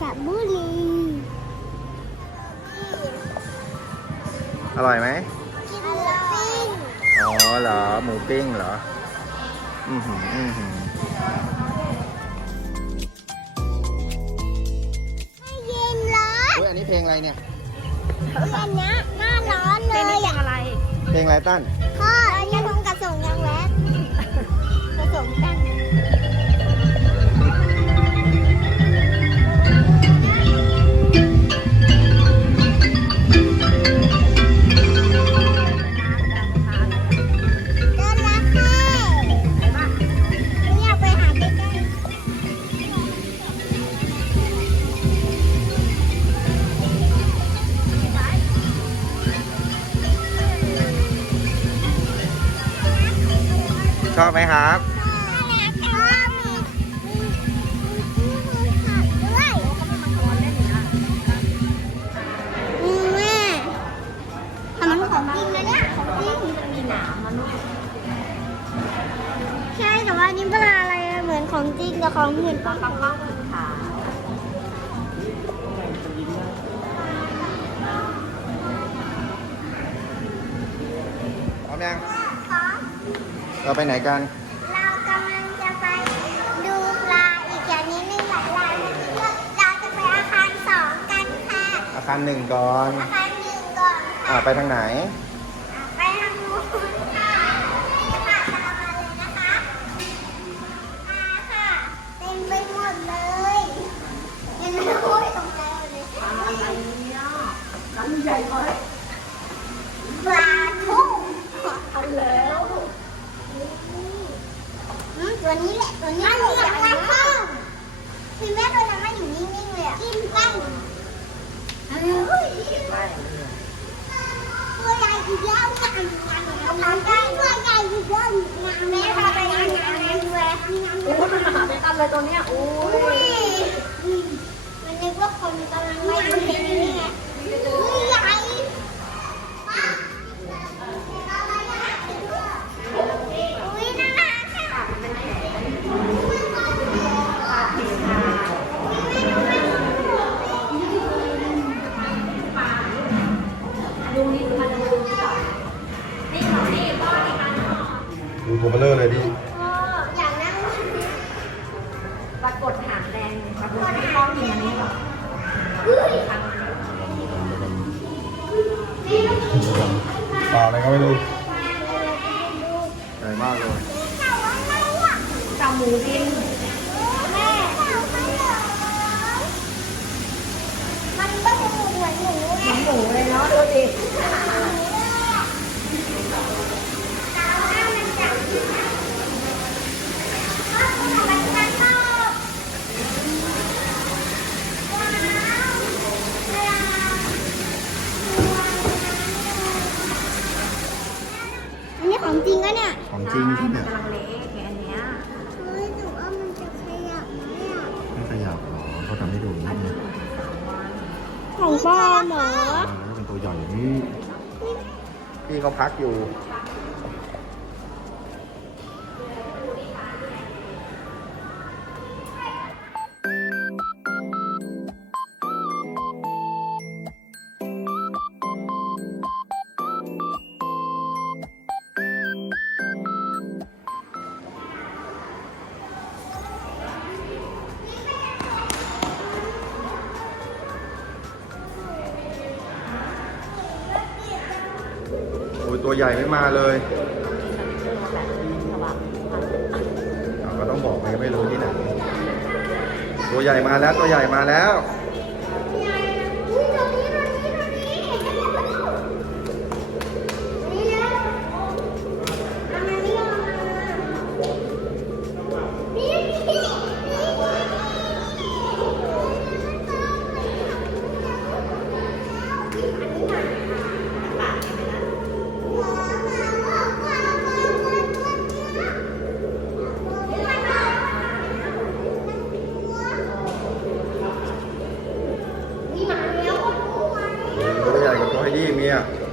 สระบุรีอร่อยไหมกินหมูปิ้งอ๋อเหรอ หมูปิ้งเหรอ อือหืออือหือไม่เย็นร้อนเฮ้ยอันนี้เพลงอะไรเนี่ยอันเนี้ยหน้าร้อนเลเพลงยนี้เพลงอะอะไรเพลงอะไรตั้น พ่อ ครับ เราไปไหนกัน เรากำลังจะไปดูปลาอีกอย่างนี้หนึ่งหลายลายเราจะไปอาคารสองกันค่ะ อาคารหนึ่งก่อน อาคารหนึ่งก่อนอ่าค่ะไปทางไหน ตัวนี้แหละตัวนี้ตัวใหญ่มากคือแม่ตัวนั้นมันอยู่นิ่งๆเลยอะกินกันเฮ้ยไปตัวใหญ่อีกแล้วงานงานงานได้ตัวใหญ่อีกแล้วงานแม่พาไปงานงานงานแหวกงานโอ้ยมันหาไปกันเลยตัวเนี้ยโอ้อุ้ยยมันนึกว่าคนกำลังไม่ดูเห็น หางแดงปรากฏที่ข้อกินอันนี้หรอปลาอะไรก็ไม่รู้ใหญ่มากเลย เจ้าอะไรอะ เจ้าหมูดิน แม่เจ้าอะไรเหรอมันก็จะเหมือนหนูไง หมูเลยเนาะดูดิ อันนี้ของจริงก็เนี่ย ของจริงที่เนี่ยกำลังเละแค่อันเนี้ยเฮ้ยหนูว่ามันจะขยับไหมอะไม่ขยับหรอเขาทำให้ดูนี่ไงของปลอมเหรอแล้วเป็นตัวใหญ่นี่พี่เขาพักอยู่ ใหญ่ไม่มาเลยเราก็ต้องบอกไปก็ไม่รู้ที่ไหนตัวใหญ่มาแล้วตัวใหญ่มาแล้ว oportunidad.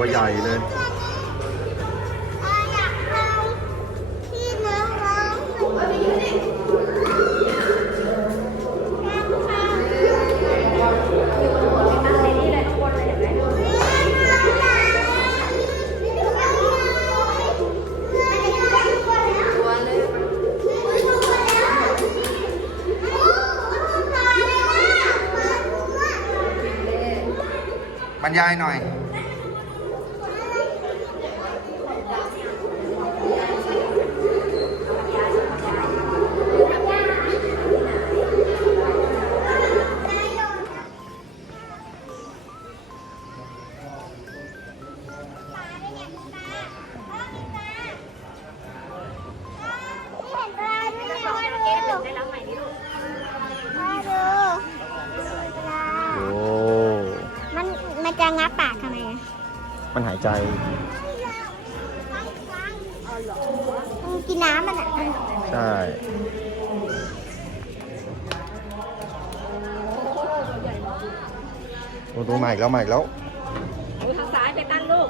ตัวใหญ่เลย ใจมันกินน้ำมันอะใช่ โอ้ตัวใหม่อีกแล้วใหม่อีกแล้วเอาทางซ้ายไปตั้งลูก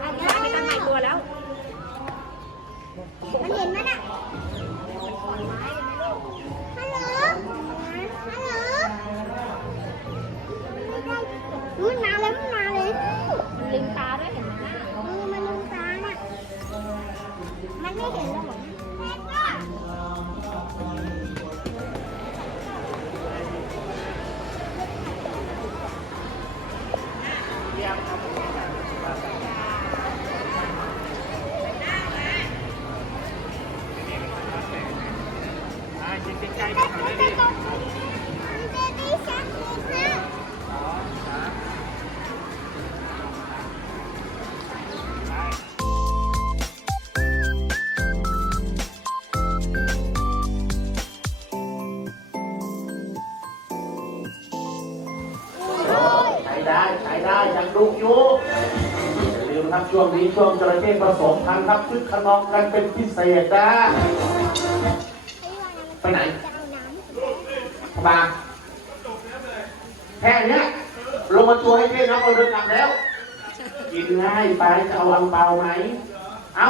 ทางซ้ายไปตั้งใหม่ตัวแล้ว มันเห็นมันอะ ได้ใช้ได้ยังลูกอยู่อย่าลืมครับช่วงนี้ช่วงจระเข้ผสมพันธุ์ครับคึกขนองกันเป็นพิเศษนะ ไปไหนมาแค่เนี้ยลงมาตัวให้เท่นะเราเดินกลับแล้ว กินง่ายไปจะเอาอังเปาไหม เอา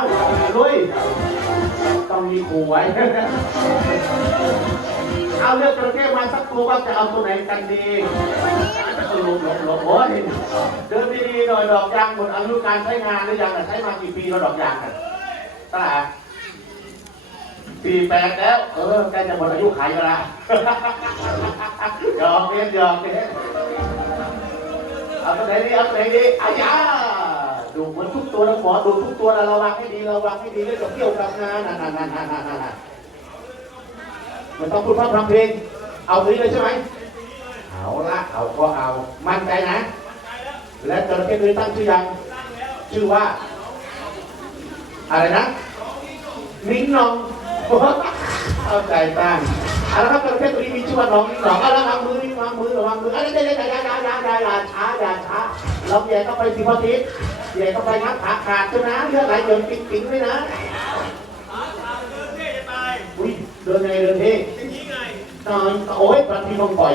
ลุย ต้องมีขู่ไว้ เอาเลือกจระเข้มาสักตัวว่าจะเอาตัวไหนกันดี หลบหลบหลบโอ้ยเดินดีๆหน่อยดอกยางหมดอายุการใช้งานหรือยังอะใช้มากี่ปีแล้วดอกยางอะเท่าไหร่อะสี่แปดแล้ว เออใกล้จะหมดอายุขายเวลาหยอกเล่นหยอกเล่นเอาตัวไหนดีเอาตัวไหนดีอายาดูเหมือนทุกตัวนะหมอดูทุกตัวนะระวังให้ดีระวังให้ดีเรื่องกับเกี่ยวกับงานนั่นนั่นนั่นนั่นนั่นนั่นมันต้องพูดพร่ำทำเพลงเอาตัวนี้เลยใช่ไหม เอาละเอาก็เอา มั่นใจนะ และจระเข้ตัวนี้ตั้งชื่อยัง ชื่อว่า อะไรนะ นิ้งนองเอาใจตั้งเอาละครับจระเข้ตัวนี้มีชื่อว่าน้องนิ้งนองเอาละวางมือนิ้งวางมือวังมืออะไรเดี๋ยวเดี๋ยวอย่าอย่าอย่าอย่าอย่าช้าอย่าช้าเราแย่เข้าไปสิพอทิศแย่เข้าไปงับขาขาดใช่ไหมเลือดไหลเยินปิ๊งปิ๊งด้วยนะอุ้ยเดินไงเดินเท่ นอนโอ้ยบางทีต้องปล่อย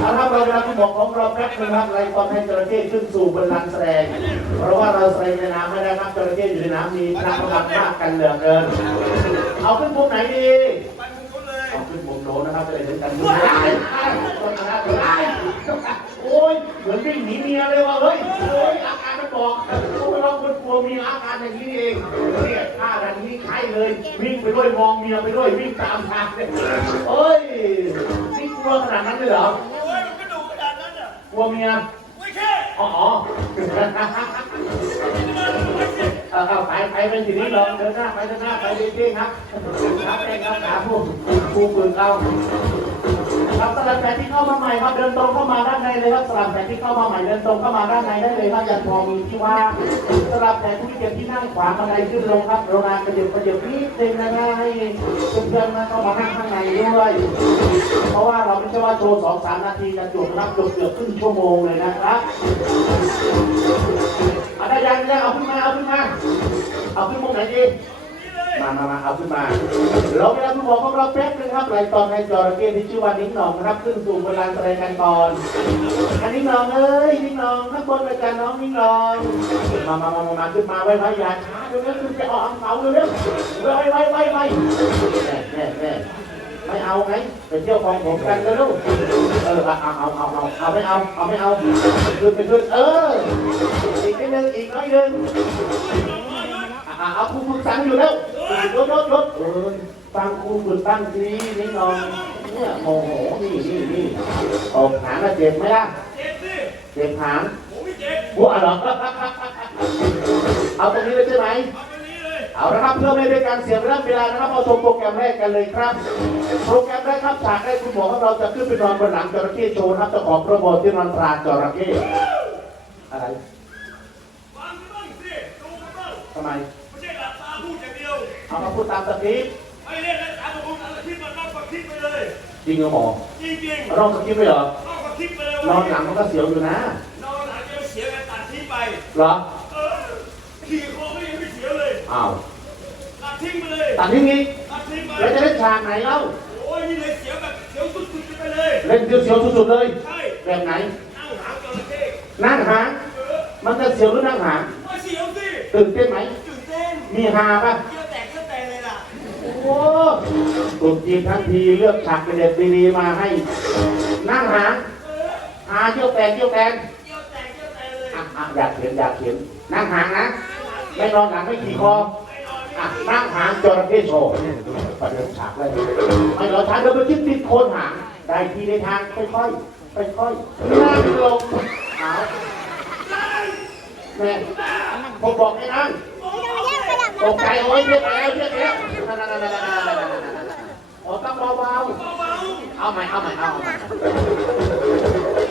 เอาครับเราเวลาที่บอกของเราแป๊บนึงครับไล่ตอนให้จระเข้ขึ้นสู่บนลานแสดงเพราะว่าเราแสดงในน้ำไม่ได้ครับจระเข้อยู่ในน้ำมีพลังกำลังมากกันเหลือเกินเอาขึ้นมุมไหนดีเอาขึ้นมุมโน้นนะครับจะได้เห็นกันมุมไหนโอ้ยเหมือนวิ่งหนีเมียเลยว่ะเฮ้ยโอ้ยอาการมัน บอกโอ้ยเราคนกลัวมีอาการอย่างนี้เองเนี่ยท่าดันนี้ใช่เลย วิ่งไปด้วยมองเมียไปด้วยวิ่งตามทางเลยเอ้ยนี่กลัวขนาดนั้นเลยเหรอโอ้ยมันกระดูกขนาดนั้นอะกลัวเมียไม่แค่อ๋อเอาเอาไปไปเป็นทีนี้ลองเดินหน้าไปเดินหน้าไปเรื่อยๆครับครับเองครับขาผู้ผู้ปืนเข้า ครับสลับแผนที่เข้ามาใหม่ครับเดินตรงเข้ามาด้านในเลยครับสลับแผนที่เข้ามาใหม่เดินตรงเข้ามาด้านในได้เลยครับยังพอมีที่ว่างสลับแผนที่เก็บที่นั่งขวาบันไดขึ้นลงครับโรงงานกระเดียบกระเดียบนิดนึงนะฮะให้เพื่อนๆมาเข้ามานั่งข้างในด้วยเพราะว่าเราไม่ใช่ว่าโชว์สองสามนาทีจะจบครับจบเกือบครึ่งชั่วโมงเลยนะครับเอาได้ยังได้เอาขึ้นมาเอาขึ้นมาเอาขึ้นมุมไหนดี มามามาเอาขึ้นมา เราเวลาคุณหมอของเราแป๊บนึงครับรายตอนในจอระเข้ที่ชื่อว่านิ้งหนองนะครับ ขึ้นสู่เวลาแสดงกันก่อนอันนิ้งหนองเอ้ยนิ้งหนองข้างบนรายการน้องนิ้งหนอง มามามามามาขึ้นมาไว้ไว้อย่าช้าเดี๋ยวเร็วขึ้นไปออกอังเขาเร็วเร็วไว้ไว้ไว้ไว้แน่แน่แน่ไม่เอาไงไปเที่ยวของผมกันกันลูกเออเอาเอาเอาเอาเอาไม่เอาเอาไม่เอาขึ้นไปขึ้นเอออีกนิดนึงอีกน้อยนึงอะเอาครูฝึกสั่งอยู่แล้ว ยศยศยศเออฟังครูฝึกตั้งทีนี่น้องเนี่ยโมโหนี่นี่นี่ออกหางแล้วเจ็บไหมล่ะเจ็บสิเจ็บหางผมไม่เจ็บหัวเหรอเอาตรงนี้เลยใช่ไหมเอาตรงนี้เลยเอาละครับเพื่อไม่ให้เป็นการเสียเวลาเวลานะครับเอาชมโปรแกรมแรกกันเลยครับ โปรแกรมแรกครับฉากแรกคุณหมอของเราจะขึ้นไปนอนบนหลังจระเข้โชว์นะครับจ้าของโปรโมทที่นอนปลาจระเข้อะไรฟังบ้างสิดูกันบ้าทำไม เอามาพูดตามสคริปต์ไม่เล่นแล้วตามผมตามคลิปมันนอกกับคลิปไปเลยจริงเหรอหมอจริงเอาลองสคริปต์ไปเหรอๆนอกกับคลิปไปเลยนอนหลังมันก็เสียวอยู่นะนอนหลังจะเสียการตัดทิ้งไป เหรอ เออขี่คอไม่ยังไม่เสียเลยอ้าว ตัดทิ้งไปเลยตัดทิ้งนี้ตัดทิ้งไปแล้วจะเล่นฉากไหนเล่า โอ้ยนี่เลยเสียวแบบเสียวสุดๆไปเลย เล่นเสียวๆสุดๆเลย ใช่แบบไหน นั่งหางจระเข้นั่งหาง เออมันจะเสียวหรือนั่งหาง มาเสียวสิตื่นเต้นไหมตื่นเต้น มีหาป่ะ เยี่ โอ้โหตุนจีนทั้งทีเลือกฉากเด็ดดีๆมาให้ นั่งหางเออหาเยี่ยวแตกเยี่ยวแตนเยี่ยวแตกเยี่ยวแตกเลยอะอะอยากเขียนอยากเขียนนั่งหางนะ ไม่นอนหลังไม่ขี่คออะนั่งหางจระเข้โชว์ประเดิมฉากเลยไม่รอช้าเดินไปจิ้มติดโคนหางได้ทีในทางค่อยๆค่อยๆนั่งลงเอาแม่ผมบอกให้นั่ง ตกใจโอ้ยเรียกแล้วเรียกแล้วโอ้ต้องเบาๆเอาใหม่เอาใหม่เอาใหม่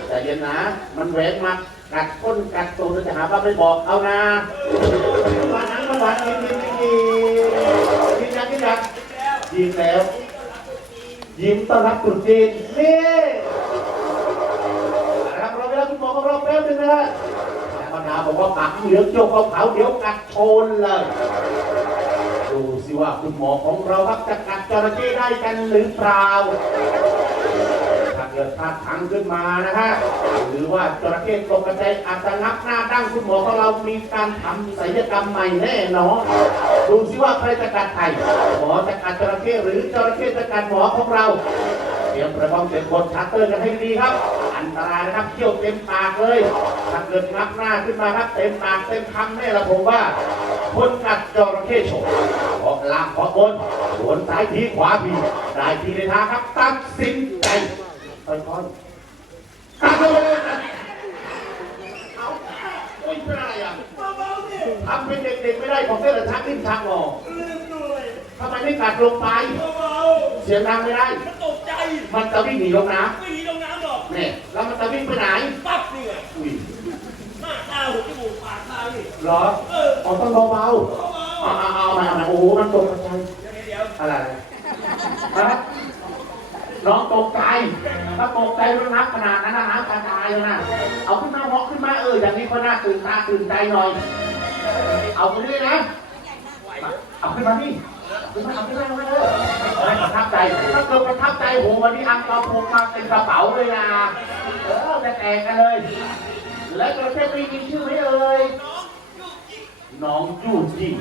แต่เย็นนะ มันแหวกมากัดก้นกัดตูดจะหาว่าไม่บอกเอานะมาหนังมาหวานกินกินกินกินยังกินยังยิ้มแล้ว ยิ้มต้อนรับตรุษจีนนี่ครับเราเวลาคุณหมอของเราแป๊บนึงนะฮะมะนาบอกว่าปากเหลืองโยกเขาเขาเดี๋ยวกัดโชนเลย ว่าคุณหมอของเราครับจะกัดจระเข้ได้กันหรือเปล่า ถ้าเกิดพลาดพังขึ้นมานะฮะ หรือว่าจระเข้ตกกระจายอาจจะงับหน้าดั้งคุณหมอของเรามีการทำศัลยกรรมใหม่แน่นอนดูสิว่าใครจะกัดใครหมอจะกัดจระเข้หรือจระเข้จะกัดหมอของเราเตรียมประคองเต็มบนชัตเตอร์กันให้ดีครับ อันตรายนะครับเที่ยวเต็มปากเลยถ้าเกิดงับหน้าขึ้นมาครับเต็มปากเต็มคำแน่ละผมว่าคนกัดจระเข้โฉบขอ ล่างขอบนสวนซ้ายทีขวาทีได้ทีในทางครับตัดสินใจค่อยๆกัดเลยเอาโอ้ยเป็นอะไรอะเบาๆสิทำเป็นเด็กๆไม่ได้ของเส้นชักลิ้นชักงอลืมด้วยทำไมไม่กัดลงไปเบาเสียงดังไม่ได้ๆมันตกใจ มันจะวิ่งหนีลงน้ไม่หนีลงน้ำหรอกำเนี่ยแล้วมันจะวิ่งไปไหน ปั๊บนี่ไงอุ้ยหน้าตาหูจมูกปากตานี่เหรอ เอออ๋อต้องเบาเบาๆ เอาเอาเอามาเอามาโอ้โหมันตกใจอะไรฮะน้องตกใจถ้าตกใจแล้วนับขนาดนั้นนะน้ำกระจายเลยนะเอาขึ้นมาบอกขึ้นมาเอออย่างนี้ก็น่าตื่นตาตื่นใจหน่อย เอาไปเรื่อยนะเอาขึ้นมานี่เอาขึ้นมาเอาขึ้นมาเอาขึ้นมาเลยประทับใจถ้าเกิดประทับใจโหวันนี้อังเราพกมาเต็มกระเป๋าเลยนะเออจะแตกกันเลย และจระเข้ตัวนี้มีชื่อไหมเอ่ย น้องจูจี้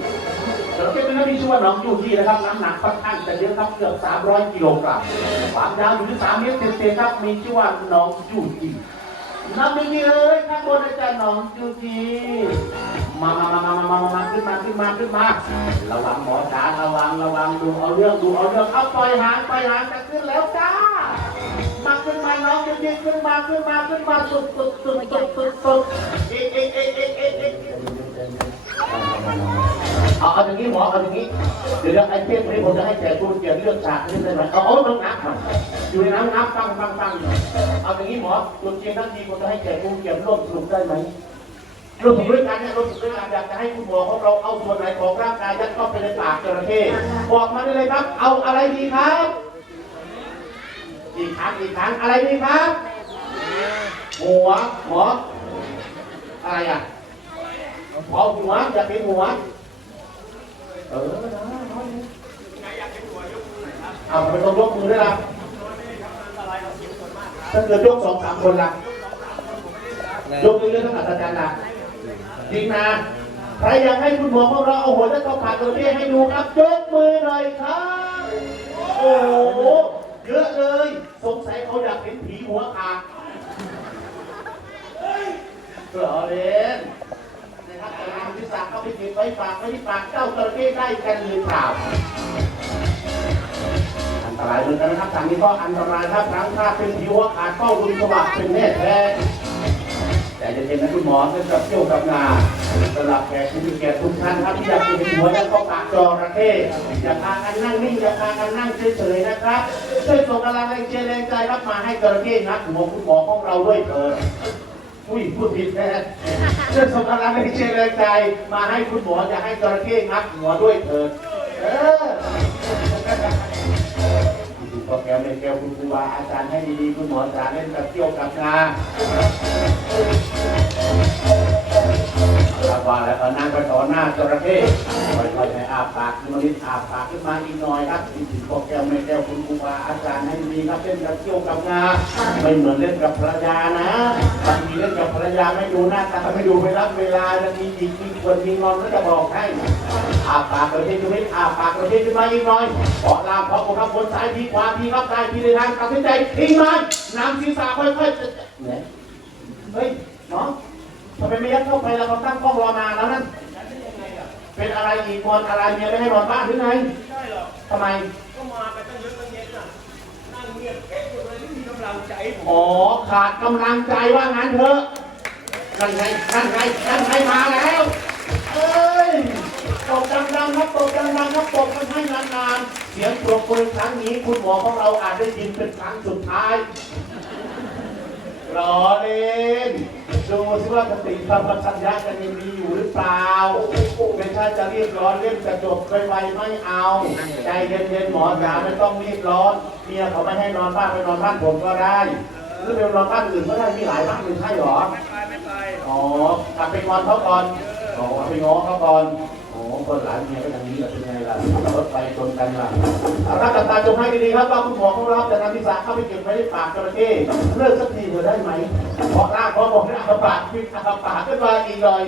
จระเข้ตัวนี้มีชื่อว่าน้องจูจี้นะครับน้ำหนักค่อนข้างจะเยอะครับเกือบ 300 กิโลกรัมความยาวอยู่ที่3เมตรเศษๆครับมีชื่อว่าน้องจูจี้น้ำไม่มีเอ้ยข้างบนอาจารย์น้องจูจี้มามามามามามามาขึ้นมาขึ้นมาขึ้นมา ระวังหมอจ๋าระวังระวังดูเอาเรื่องดูเอาเรื่องเอาปล่อยหางปล่อยหางจะขึ้นแล้วจ้ามาขึ้นมาน้องจูจี้ขึ้นมาขึ้นมาขึ้นมาสุดสุดสุดสุดสุดสุดเอ๊ะเอ๊ะเอ๊ะเอ๊ะเอ๊ะ เอาเอาอย่างนี้หมอเอาอย่างนี้เดี๋ยวไอ้เทพนี้ผมจะให้แกกูเกี่ยรติเลือกฉากนี้ได้ไหมเอาเอาน้ำนับมาอยู่ในน้ำนับฟังฟังฟังเอาอย่างนี้หมอตัวจริงทั้งทีผมจะให้แกกูเกี่ยรติร่วมสนุกได้ไหมร่วมสนุกด้วยกันเนี่ยร่วมสนุกด้วยกันอยากจะให้คุณหมอของเราเอาส่วนไหนของร่างกายยัดเข้าไปในปากจระเข้บอกมาได้เลยครับ เอาอะไรดีครับอีกครั้งอีกครั้งอะไรดีครับหัวหมออะไรอะ หมอหัวอยากเป็นหัว เออนะน้อยนิดเอาไปต้องยกมือด้วยล่ะถ้าเกิดยกสองสามคนล่ะ ยกเรื่อยๆทั้งอัศจรรย์ล่ะจริงนะใครอยากให้คุณหมอของเราเอาหัวและเข้าปากตัวนี้ให้ดูครับยกมือหน่อยครับ โอ้โหเยอะเลย สงสัยเขาอยากเห็นผีหัวขาดเกลอเล่น นะครับแต่นำที่สั่งเขาไปเก็บไว้ฝากไว้ที่ปากเจ้าจระเข้ได้กันหรือเปล่า อันตรายเหมือนกันนะครับทางนี้ก็อันตรายครับทั้งถ้าเป็นผิววขาดเป้าดุลสวัสดิ์เป็นแน่แท้แต่จะเห็นนะคุณหมอเนื่องจากเที่ยวกับงานสำหรับแขกผู้มีเกียรติทุกท่านครับที่อยากเห็นหัวและเข้าปากจระเข้อย่าพากันนั่งนิ่งอย่าพากันนั่งเฉยๆนะครับช่วยส่งกำลังแรงเชียร์แรงใจรับมาให้จระเข้งัดหัวคุณหมอของเราด้วยเถิด อุ้ยพูดผิดแน่ช่วยส่งกำลังแรงเชียร์แรงใจ มาให้คุณหมออย่าให้จระเข้งับหัวด้วยเถิดเออคุณพ่อแก้วแม่แก้วคุณครูบาอาจารย์ให้ดีๆคุณหมอจ๋าเล่นกับเที่ยวกับนา ลาบาแล้วก็นั่งไปต่อหน้าจระเข้ค่อยๆให้อาปากมันนิดอาปากขึ้นมาอีกหน่อยครับคุณพ่อแก้วแม่แก้วคุณครูบาอาจารย์ให้ดีๆครับเล่นกับเที่ยวกับงาไม่เหมือนเล่นกับภรรยานะบางทีเล่นกับภรรยาไม่ดูหน้าตาไม่ดูไม่รับเวลาจะมีอีกมีควรมีงอนก็จะบอกให้อาปากประเทศจะไม่อาปากประเทศขึ้นมาอีกหน่อยขอลาขอผมครับบนซ้ายทีขวาทีครับได้ทีในทางตัดสินใจทิ้งมันน้ำศีรษะค่อยๆจะเนี่ยเฮ้ยน้อง ทำไมไม่ยัดเข้าไปแล้วเราตั้งกล้องรอนานแล้วนั่นเป็นอะไรอีกคนอะไรเมียไม่ให้นอนบ้านหรือไงไม่หรอกทำไม ก็มากันตั้งเยอะตั้งแยะน่ะนั่งเงียบเอ๊ะหมดเลยไม่มีกำลังใจอ๋อขาดกำลังใจว่างั้นเถอะนั่นไงนั่นไงนั่นไงมาแล้วเอ้ยตบดังๆครับตบดังๆครับตบกันให้นานๆเสียงปรบมือครั้งนี้ คุณหมอของเราอาจได้ยินเป็นครั้งสุดท้าย รอเล่นดูสิว่าสติธรรมชัญญะกันยังมีอยู่หรือเปล่าไม่ใช่จะรีบร้อนเล่นจะจบไวๆไม่เอา ใจเย็นๆหมอจ๋าไม่ต้องรีบร้อนเมียเขาไม่ให้นอนบ้านไปนอนบ้านผมก็ได้หรือไปนอนบ้านอื่นก็ได้มีหลายบ้านไม่ใช่หรอไม่ไปไม่ไปอ๋อกลับไปงอนเขาก่อนอ๋อกลับไปง้อเขาก่อนอ๋อคนหลานเมียก็อย่างนี้แหละเป็นไงล่ะ รถไฟชนกันล่ะเอารับตาจงให้ดีๆครับว่าคุณหมอของเราจะนำพิซซ่าเข้าไปเก็บไว้ในปากจระเข้เลิกสักทีเถอะได้ไหมเพราะร่างพราะบอกให้อาปากพิอาปากขึ้นมาอีกหน่อย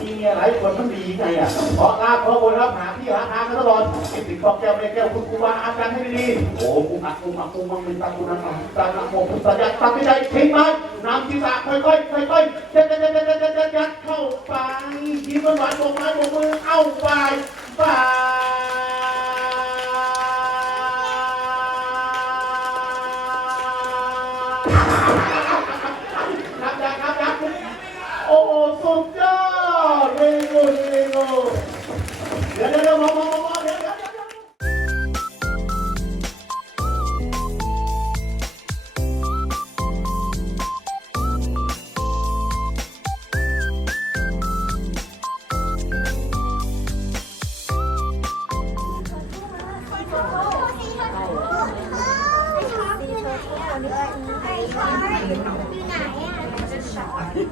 มีเมียหลายคนมันดีไงอะเพราะร่างพราะคนรับหาที่หาทางกันตลอดกินติดกอกแก้วไม่แก้วคุณครูบาอาจารย์ให้ดีๆโอ้คุณอักคุณอักคุณมังเป็นตาคุณนันตาละโมคุสัญญาตัดสินใจทิ้งมันน้ำพิซซ่าค่อยๆค่อยๆยัดยัดยัดยัดยัดยัดยัดเข้าไปยิ้มหวานบอกไม้บอกมือเอาไปไป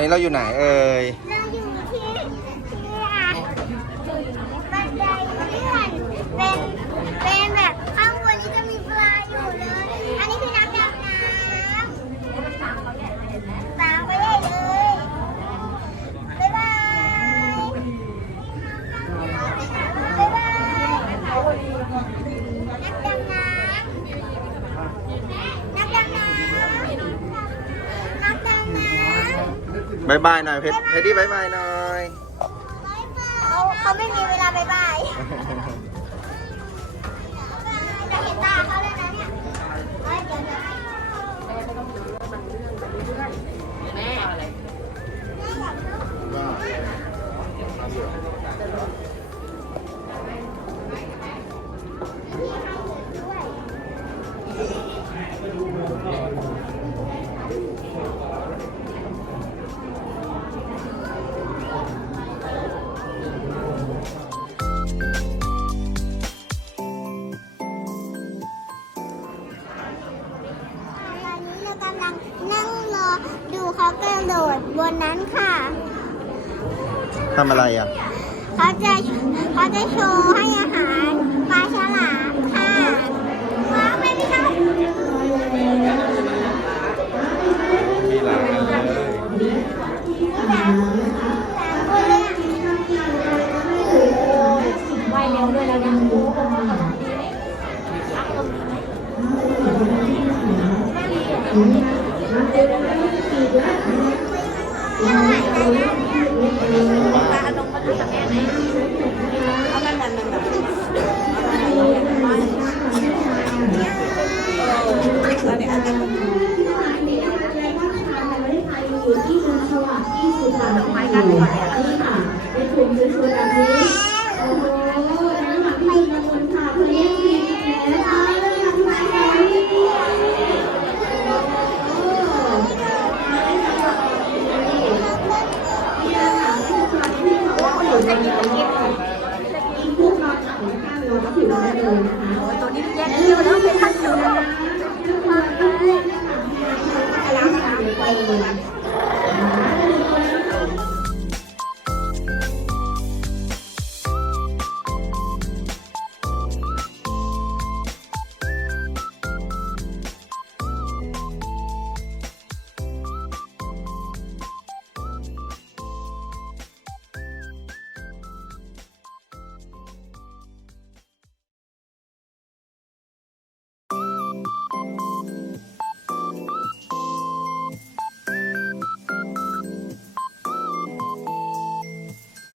อันนี้เราอยู่ไหนเอ่ย เราอยู่ที่ที่อะบันไดเลื่อนเป็นแบบข้างบนนี้จะมีปลาอยู่เลย อันนี้คือน้ำดำน้ำตามเขาใหญ่เลยบ๊ายบาย บายบายหน่อยเพชรเฮดดี้บายบายหน่อยเขาเขาไม่มีเวลาบายบายจะเห็นตาเขาเลยนะเนี่ยเอ้ยเดี๋ยวเดี๋ยวแม่ไม่ต้องดูเรื่องมันเรื่องมันเรื่อยๆแม่อะไรตอนนี้ เรากำลังนั่งรอดูเขากระโดดบนนั้นค่ะทำอะไรอะ เขาจะเขาจะโชว์ให้อาหาร เลยนะคะโอ้ยตัวนี้แกเที่ยวแล้วไปทัอนทั้วไปเ